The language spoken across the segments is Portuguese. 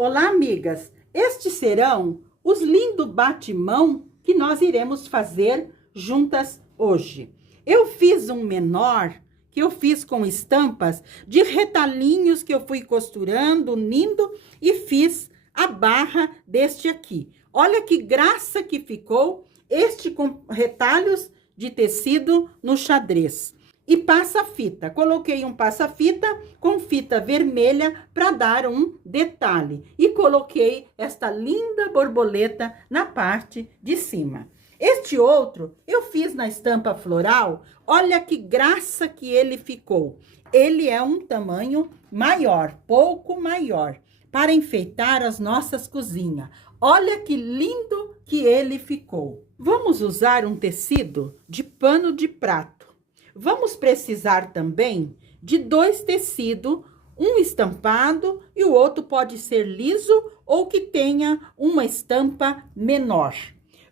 Olá, amigas! Estes serão os lindos batimão que nós iremos fazer juntas hoje. Eu fiz um menor, que eu fiz com estampas de retalhinhos que eu fui costurando, unindo e fiz a barra deste aqui. Olha que graça que ficou este com retalhos de tecido no xadrez. E passa-fita. Coloquei um passa-fita com fita vermelha para dar um detalhe. E coloquei esta linda borboleta na parte de cima. Este outro eu fiz na estampa floral. Olha que graça que ele ficou. Ele é um tamanho maior, pouco maior, para enfeitar as nossas cozinhas. Olha que lindo que ele ficou. Vamos usar um tecido de pano de prato. Vamos precisar também de 2 tecidos, um estampado e o outro pode ser liso ou que tenha uma estampa menor.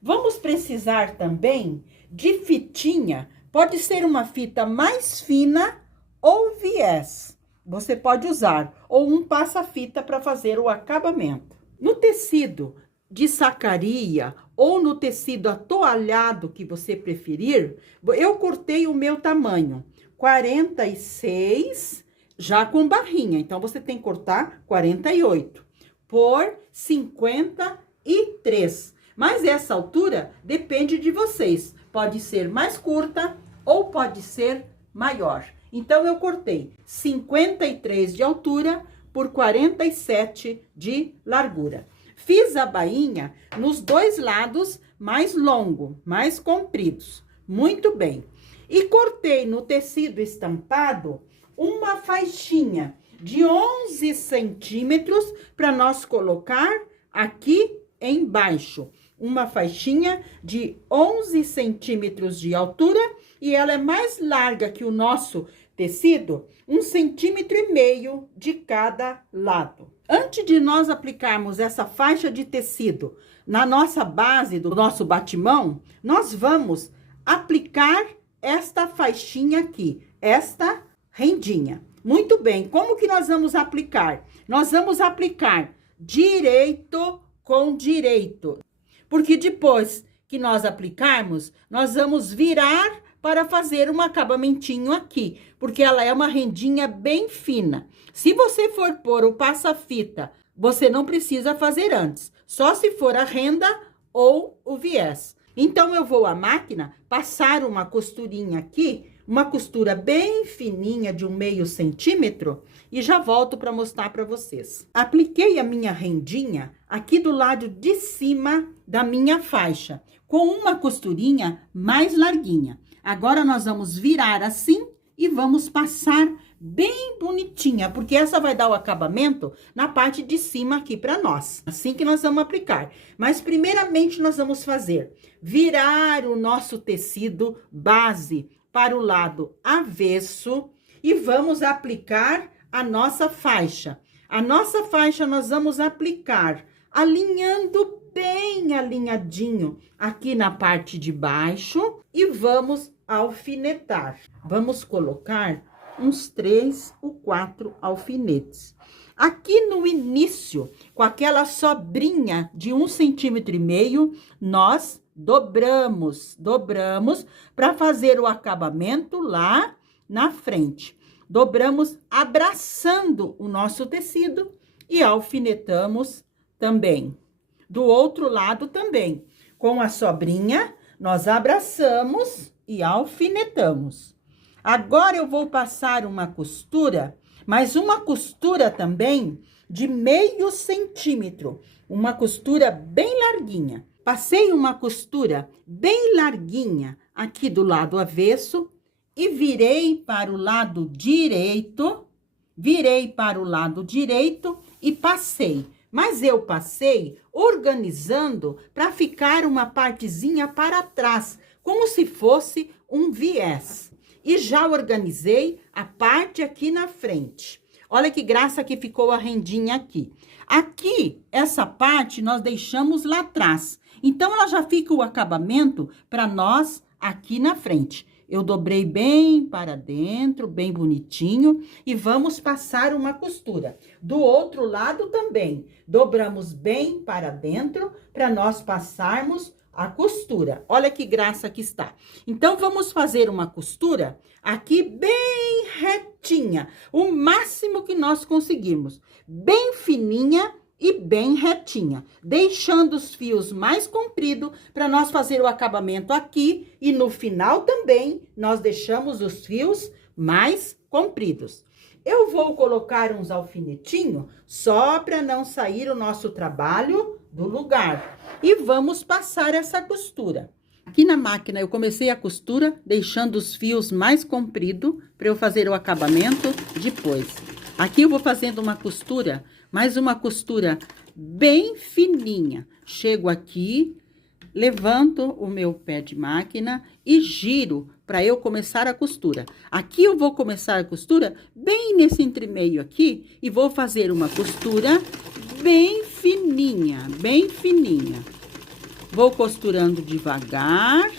Vamos precisar também de fitinha, pode ser uma fita mais fina ou viés. Você pode usar, ou um passa-fita para fazer o acabamento. No tecido de sacaria ou no tecido atoalhado que você preferir, eu cortei o meu tamanho, 46, já com barrinha. Então, você tem que cortar 48 por 53. Mas essa altura depende de vocês. Pode ser mais curta ou pode ser maior. Então, eu cortei 53 de altura por 47 de largura. Fiz a bainha nos 2 lados mais longo, mais compridos. Muito bem. E cortei no tecido estampado uma faixinha de 11 centímetros para nós colocar aqui embaixo. Uma faixinha de 11 centímetros de altura e ela é mais larga que o nosso tecido, 1,5 centímetro de cada lado. Antes de nós aplicarmos essa faixa de tecido na nossa base do nosso batimão, nós vamos aplicar esta faixinha aqui, esta rendinha. Muito bem, como que nós vamos aplicar? Nós vamos aplicar direito com direito, porque depois que nós aplicarmos, nós vamos virar para fazer um acabamentinho aqui, porque ela é uma rendinha bem fina. Se você for pôr o passa-fita, você não precisa fazer antes, só se for a renda ou o viés. Então, eu vou à máquina passar uma costurinha aqui, uma costura bem fininha de 1/2 centímetro e já volto para mostrar para vocês. Apliquei a minha rendinha aqui do lado de cima da minha faixa, com uma costurinha mais larguinha. Agora, nós vamos virar assim e vamos passar bem bonitinha, porque essa vai dar o acabamento na parte de cima aqui para nós. Assim que nós vamos aplicar. Mas, primeiramente, nós vamos fazer virar o nosso tecido base para o lado avesso e vamos aplicar a nossa faixa. A nossa faixa nós vamos aplicar alinhando bem alinhadinho aqui na parte de baixo e vamos alfinetar. Vamos colocar uns 3 ou 4 alfinetes. Aqui no início, com aquela sobrinha de 1,5 centímetro, nós dobramos para fazer o acabamento lá na frente. Dobramos abraçando o nosso tecido e alfinetamos também. Do outro lado também, com a sobrinha, nós abraçamos e alfinetamos. Agora, eu vou passar uma costura, mas uma costura também de 0,5 centímetro. Uma costura bem larguinha. Passei uma costura bem larguinha aqui do lado avesso e virei para o lado direito. Virei para o lado direito e passei. Mas eu passei organizando para ficar uma partezinha para trás, como se fosse um viés. E já organizei a parte aqui na frente. Olha que graça que ficou a rendinha aqui. Aqui, essa parte nós deixamos lá atrás. Então, ela já fica o acabamento para nós aqui na frente. eu dobrei bem para dentro, bem bonitinho, e vamos passar uma costura. Do outro lado também, dobramos bem para dentro, para nós passarmos a costura. Olha que graça que está. Então, vamos fazer uma costura aqui bem retinha, o máximo que nós conseguirmos, bem fininha e bem retinha, deixando os fios mais compridos para nós fazer o acabamento aqui, e no final também nós deixamos os fios mais compridos. Eu vou colocar uns alfinetinhos só para não sair o nosso trabalho do lugar. E vamos passar essa costura. Aqui na máquina eu comecei a costura, deixando os fios mais compridos para eu fazer o acabamento depois. Aqui eu vou fazendo uma costura, mais uma costura bem fininha. Chego aqui, levanto o meu pé de máquina e giro para eu começar a costura. Aqui eu vou começar a costura bem nesse entremeio aqui e vou fazer uma costura bem fininha, bem fininha. Vou costurando devagar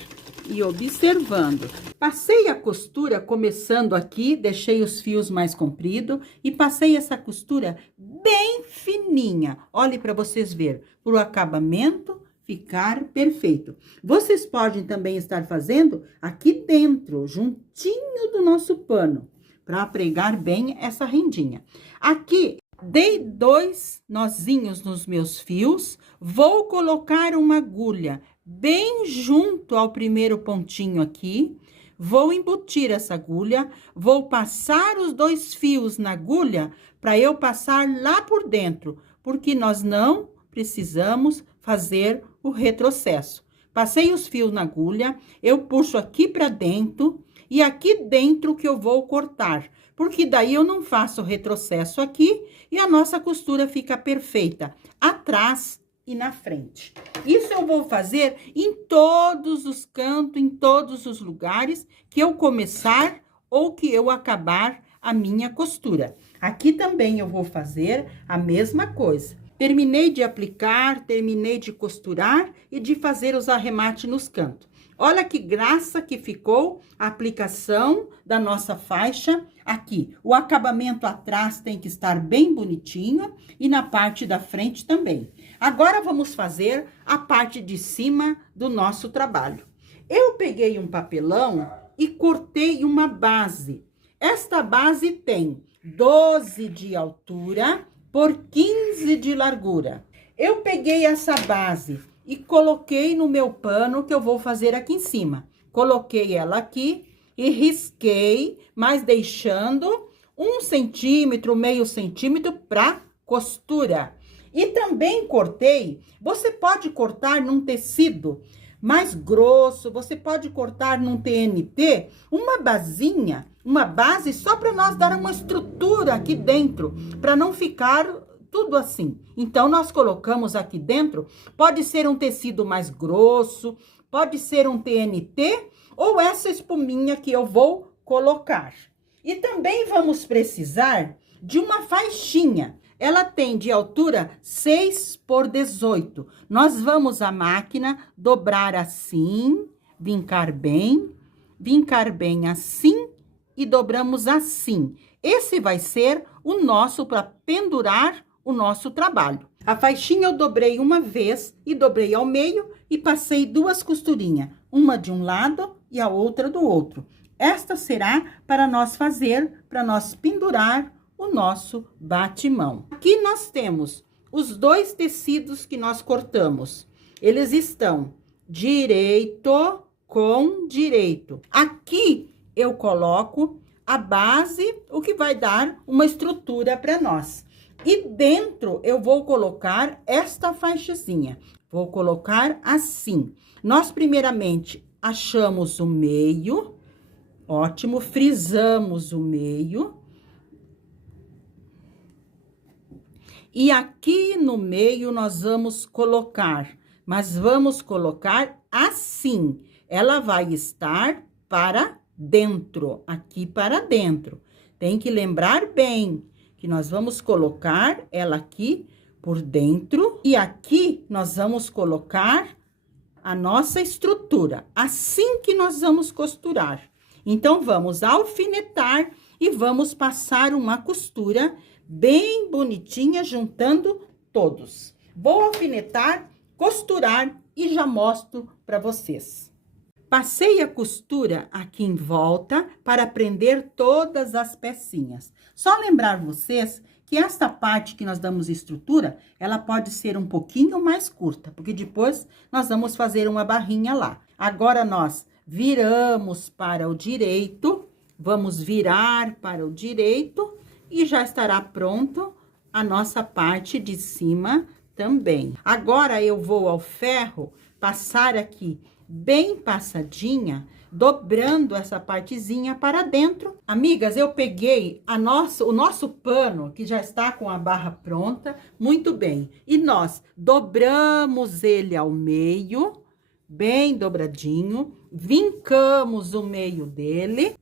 e observando. Passei a costura começando aqui, deixei os fios mais compridos e passei essa costura bem fininha. Olhe para vocês verem, para o acabamento ficar perfeito. Vocês podem também estar fazendo aqui dentro, juntinho do nosso pano, para pregar bem essa rendinha. Aqui, dei 2 nozinhos nos meus fios, vou colocar uma agulha bem junto ao primeiro pontinho aqui, vou embutir essa agulha, vou passar os 2 fios na agulha para eu passar lá por dentro, porque nós não precisamos fazer o retrocesso. Passei os fios na agulha, eu puxo aqui para dentro e aqui dentro que eu vou cortar, porque daí eu não faço retrocesso aqui e a nossa costura fica perfeita, atrás e na frente. Isso eu vou fazer em todos os cantos, em todos os lugares que eu começar ou que eu acabar a minha costura. Aqui também eu vou fazer a mesma coisa. Terminei de aplicar, terminei de costurar e de fazer os arremates nos cantos. Olha que graça que ficou a aplicação da nossa faixa aqui. O acabamento atrás tem que estar bem bonitinho e na parte da frente também. Agora, vamos fazer a parte de cima do nosso trabalho. Eu peguei um papelão e cortei uma base. Esta base tem 12 de altura por 15 de largura. Eu peguei essa base e coloquei no meu pano que eu vou fazer aqui em cima. Coloquei ela aqui e risquei, mas deixando 1 centímetro, meio centímetro para costura. E também cortei, você pode cortar num tecido mais grosso, você pode cortar num TNT, uma basinha, uma base só para nós dar uma estrutura aqui dentro, para não ficar tudo assim. Então, nós colocamos aqui dentro, pode ser um tecido mais grosso, pode ser um TNT ou essa espuminha que eu vou colocar. E também vamos precisar de uma faixinha. Ela tem de altura 6 por 18. Nós vamos à máquina, dobrar assim, vincar bem assim e dobramos assim. Esse vai ser o nosso para pendurar o nosso trabalho. A faixinha eu dobrei uma vez e dobrei ao meio e passei 2 costurinhas, uma de um lado e a outra do outro. Esta será para nós fazer, para nós pendurar o nosso batimão. Aqui nós temos os 2 tecidos que nós cortamos. Eles estão direito com direito. Aqui eu coloco a base, o que vai dar uma estrutura para nós. E dentro eu vou colocar esta faixazinha. Vou colocar assim. Nós primeiramente achamos o meio, ótimo, frisamos o meio. E aqui no meio nós vamos colocar, mas vamos colocar assim. Ela vai estar para dentro, aqui para dentro. Tem que lembrar bem que nós vamos colocar ela aqui por dentro e aqui nós vamos colocar a nossa estrutura. Assim que nós vamos costurar. Então, vamos alfinetar e vamos passar uma costura bem bonitinha, juntando todos. Vou alfinetar, costurar e já mostro para vocês. Passei a costura aqui em volta para prender todas as pecinhas. Só lembrar vocês que esta parte que nós damos estrutura, ela pode ser um pouquinho mais curta, porque depois nós vamos fazer uma barrinha lá. Agora, nós viramos para o direito, vamos virar para o direito e já estará pronto a nossa parte de cima também. Agora, eu vou ao ferro passar aqui bem passadinha, dobrando essa partezinha para dentro. Amigas, eu peguei o nosso pano, que já está com a barra pronta, muito bem. E nós dobramos ele ao meio, bem dobradinho, vincamos o meio dele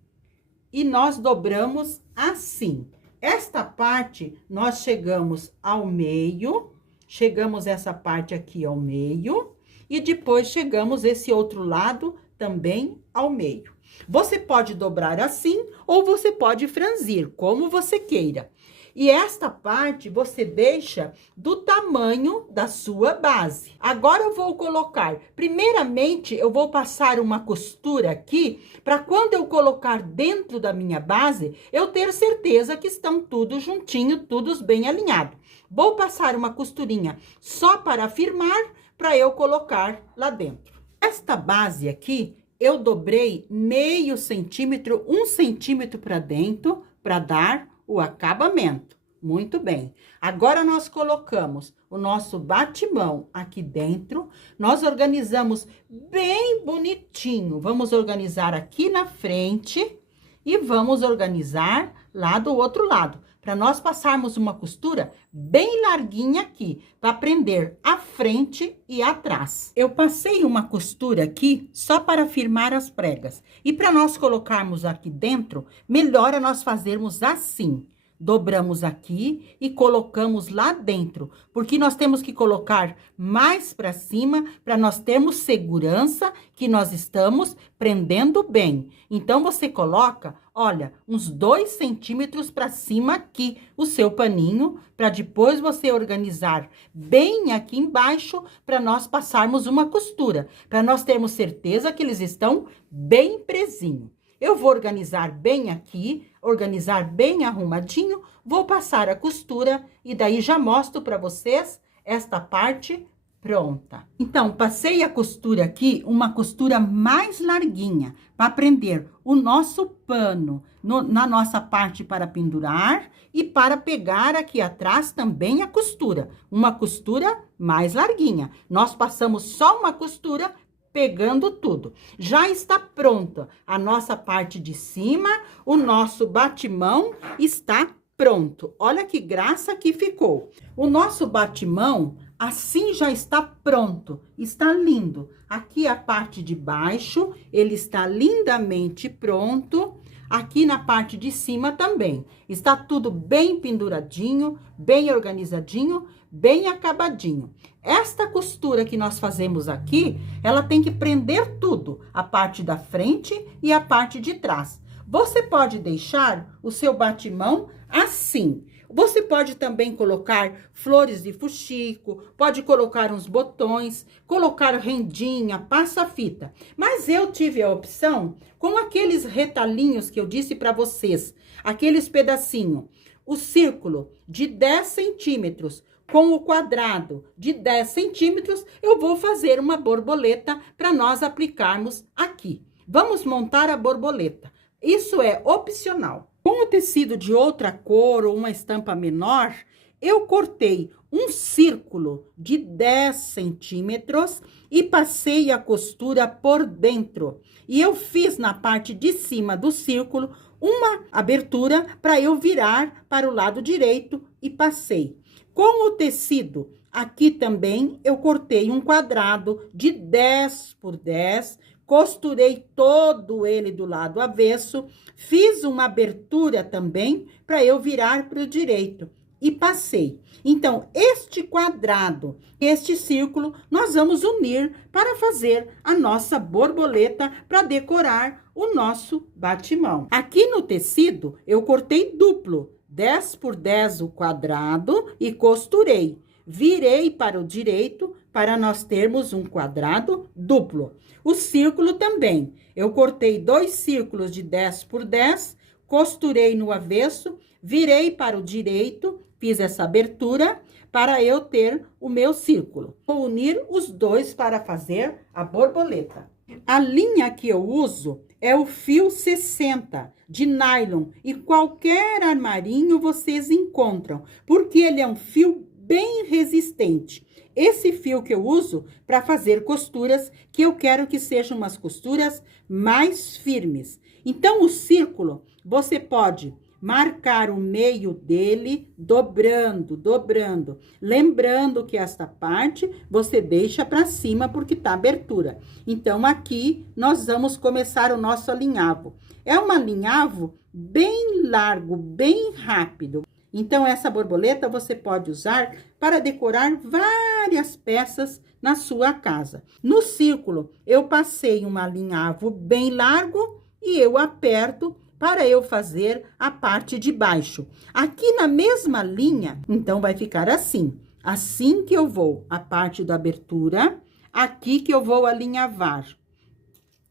e nós dobramos assim. Esta parte, nós chegamos ao meio, chegamos essa parte aqui ao meio, e depois chegamos esse outro lado também ao meio. Você pode dobrar assim ou você pode franzir, como você queira. E esta parte você deixa do tamanho da sua base. Agora eu vou colocar, primeiramente eu vou passar uma costura aqui, para quando eu colocar dentro da minha base, eu ter certeza que estão tudo juntinho, todos bem alinhado. Vou passar uma costurinha só para firmar, para eu colocar lá dentro. Esta base aqui, eu dobrei meio centímetro, 1 centímetro para dentro, para dar o acabamento. Muito bem. Agora, nós colocamos o nosso batimão aqui dentro, nós organizamos bem bonitinho. Vamos organizar aqui na frente e vamos organizar lá do outro lado, para nós passarmos uma costura bem larguinha aqui, para prender a frente e atrás. Eu passei uma costura aqui só para firmar as pregas. E para nós colocarmos aqui dentro, melhor é nós fazermos assim. Dobramos aqui e colocamos lá dentro, porque nós temos que colocar mais para cima, para nós termos segurança que nós estamos prendendo bem. Então, você coloca, olha, uns 2 centímetros para cima aqui, o seu paninho, para depois você organizar bem aqui embaixo, para nós passarmos uma costura, para nós termos certeza que eles estão bem presinho. Eu vou organizar bem aqui, organizar bem arrumadinho, vou passar a costura e daí já mostro para vocês esta parte pronta. Então, passei a costura aqui, uma costura mais larguinha, para prender o nosso pano na nossa parte para pendurar e para pegar aqui atrás também a costura. Uma costura mais larguinha. Nós passamos só uma costura pegando tudo. Já está pronta a nossa parte de cima, o nosso batimão está pronto. Olha que graça que ficou. O nosso batimão, assim já está pronto, está lindo. Aqui a parte de baixo, ele está lindamente pronto. Aqui na parte de cima também. Está tudo bem penduradinho, bem organizadinho, bem acabadinho. Esta costura que nós fazemos aqui, ela tem que prender tudo, a parte da frente e a parte de trás. Você pode deixar o seu batimão assim. Você pode também colocar flores de fuxico, pode colocar uns botões, colocar rendinha, passa-fita. Mas eu tive a opção com aqueles retalhinhos que eu disse para vocês, aqueles pedacinhos, o círculo de 10 centímetros, com o quadrado de 10 centímetros, eu vou fazer uma borboleta para nós aplicarmos aqui. Vamos montar a borboleta. Isso é opcional. Com o tecido de outra cor ou uma estampa menor, eu cortei um círculo de 10 centímetros e passei a costura por dentro. E eu fiz na parte de cima do círculo uma abertura para eu virar para o lado direito e passei. Com o tecido, aqui também, eu cortei um quadrado de 10 por 10, costurei todo ele do lado avesso, fiz uma abertura também para eu virar para o direito. e passei. Então, este quadrado, este círculo, nós vamos unir para fazer a nossa borboleta para decorar o nosso batimão. Aqui no tecido, eu cortei duplo, 10 por 10 o quadrado e costurei. Virei para o direito para nós termos um quadrado duplo. O círculo também. Eu cortei 2 círculos de 10 por 10, costurei no avesso, virei para o direito, fiz essa abertura para eu ter o meu círculo. Vou unir os dois para fazer a borboleta. A linha que eu uso é o fio 60 de nylon e qualquer armarinho vocês encontram, porque ele é um fio bem resistente. Esse fio que eu uso para fazer costuras, que eu quero que sejam umas costuras mais firmes. Então, o círculo, você pode marcar o meio dele, dobrando. Lembrando que esta parte você deixa para cima porque tá abertura. Então, aqui nós vamos começar o nosso alinhavo. É um alinhavo bem largo, bem rápido. Então, essa borboleta você pode usar para decorar várias peças na sua casa. No círculo, eu passei um alinhavo bem largo e eu aperto para eu fazer a parte de baixo. Aqui na mesma linha, então, vai ficar assim. Assim que eu vou a parte da abertura, aqui que eu vou alinhavar.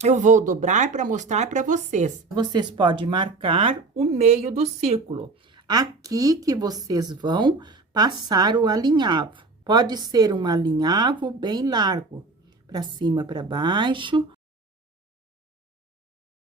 Eu vou dobrar para mostrar para vocês. Vocês podem marcar o meio do círculo. Aqui que vocês vão passar o alinhavo. Pode ser um alinhavo bem largo, para cima, para baixo.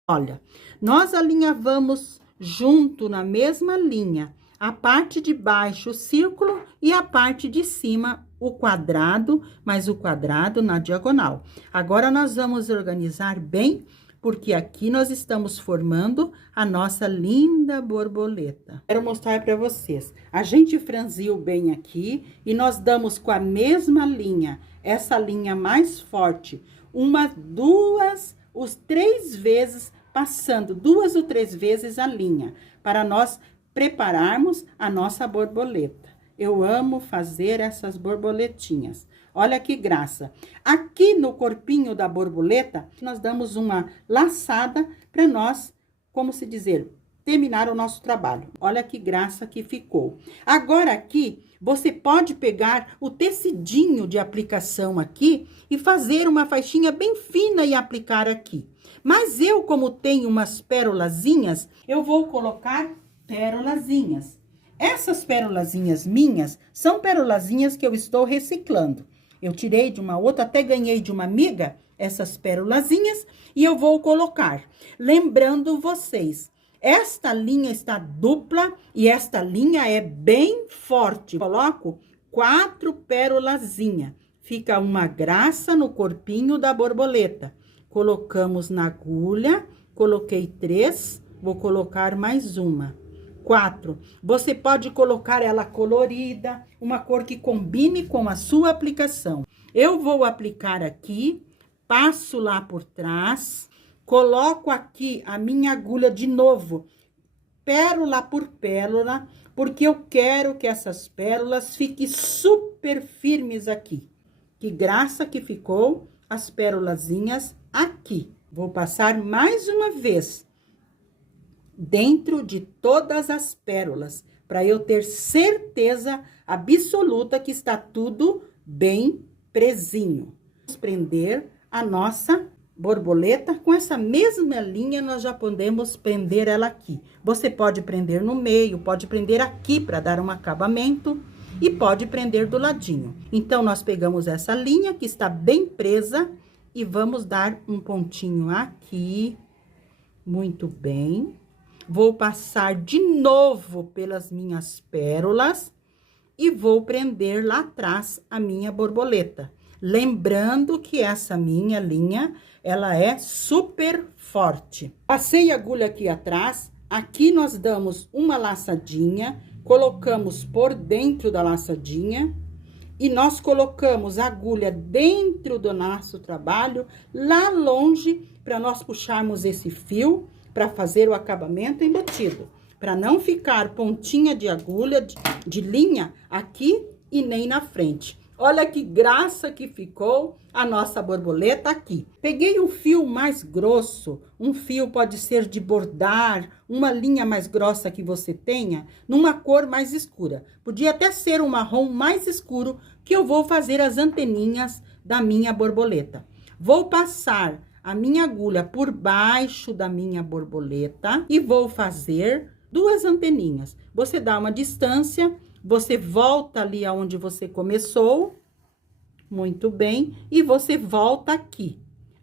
Olha, nós alinhavamos junto na mesma linha, a parte de baixo o círculo e a parte de cima o quadrado, mas o quadrado na diagonal. Agora, nós vamos organizar bem, porque aqui nós estamos formando a nossa linda borboleta. Quero mostrar para vocês. A gente franziu bem aqui e nós damos com a mesma linha, essa linha mais forte, uma, duas, os 3 vezes, passando 2 ou 3 vezes a linha, para nós prepararmos a nossa borboleta. Eu amo fazer essas borboletinhas. Olha que graça. Aqui no corpinho da borboleta, nós damos uma laçada para nós, como se dizer, terminar o nosso trabalho. Olha que graça que ficou. Agora aqui, você pode pegar o tecidinho de aplicação aqui e fazer uma faixinha bem fina e aplicar aqui. Mas eu, como tenho umas pérolazinhas, eu vou colocar pérolazinhas. Essas pérolazinhas minhas são pérolazinhas que eu estou reciclando. Eu tirei de uma outra, até ganhei de uma amiga essas pérolazinhas e eu vou colocar. Lembrando vocês, esta linha está dupla e esta linha é bem forte. Coloco 4 pérolazinhas. Fica uma graça no corpinho da borboleta. Colocamos na agulha, coloquei 3, vou colocar mais uma. 4. Você pode colocar ela colorida, uma cor que combine com a sua aplicação. Eu vou aplicar aqui, passo lá por trás, coloco aqui a minha agulha de novo, pérola por pérola, porque eu quero que essas pérolas fiquem super firmes aqui. Que graça que ficou as pérolazinhas aqui. Vou passar mais uma vez dentro de todas as pérolas, para eu ter certeza absoluta que está tudo bem presinho. Vamos prender a nossa borboleta com essa mesma linha, nós já podemos prender ela aqui. Você pode prender no meio, pode prender aqui para dar um acabamento e pode prender do ladinho. Então, nós pegamos essa linha que está bem presa e vamos dar um pontinho aqui, muito bem. Vou passar de novo pelas minhas pérolas e vou prender lá atrás a minha borboleta. Lembrando que essa minha linha, ela é super forte. Passei a agulha aqui atrás, aqui nós damos uma laçadinha, colocamos por dentro da laçadinha e nós colocamos a agulha dentro do nosso trabalho, lá longe, para nós puxarmos esse fio para fazer o acabamento embutido. para não ficar pontinha de agulha, de linha aqui e nem na frente. Olha que graça que ficou a nossa borboleta aqui. Peguei um fio mais grosso, um fio pode ser de bordar, uma linha mais grossa que você tenha, numa cor mais escura. Podia até ser um marrom mais escuro, que eu vou fazer as anteninhas da minha borboleta. Vou passar a minha agulha por baixo da minha borboleta e vou fazer 2 anteninhas. Você dá uma distância, você volta ali aonde você começou, muito bem, e você volta aqui.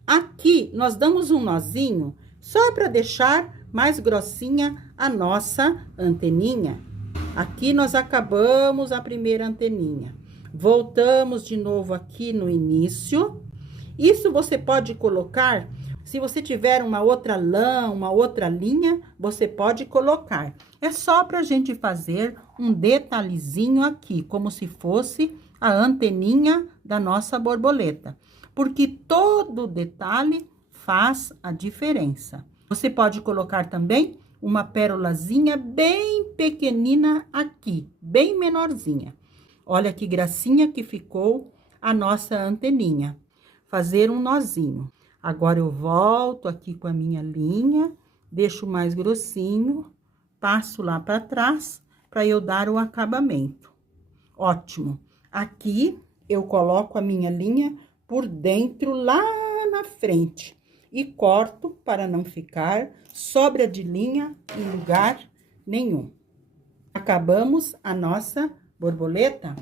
Aqui, nós damos um nozinho, só para deixar mais grossinha a nossa anteninha. Aqui, nós acabamos a primeira anteninha. Voltamos de novo aqui no início. Isso você pode colocar, se você tiver uma outra lã, uma outra linha, você pode colocar. É só pra gente fazer um detalhezinho aqui, como se fosse a anteninha da nossa borboleta. Porque todo detalhe faz a diferença. Você pode colocar também uma pérolazinha bem pequenina aqui, bem menorzinha. Olha que gracinha que ficou a nossa anteninha. Fazer um nozinho. Agora, eu volto aqui com a minha linha, deixo mais grossinho, passo lá para trás, para eu dar o acabamento. Ótimo. Aqui, eu coloco a minha linha por dentro, lá na frente. E corto para não ficar sobra de linha em lugar nenhum. Acabamos a nossa borboleta.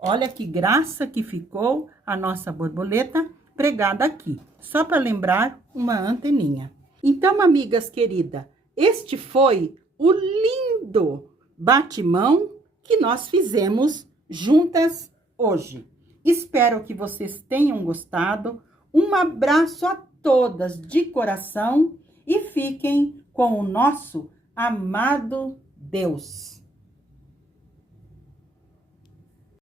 Olha que graça que ficou a nossa borboleta pregada aqui, só para lembrar uma anteninha. Então, amigas queridas, este foi o lindo batimão que nós fizemos juntas hoje. Espero que vocês tenham gostado. Um abraço a todas de coração e fiquem com o nosso amado Deus.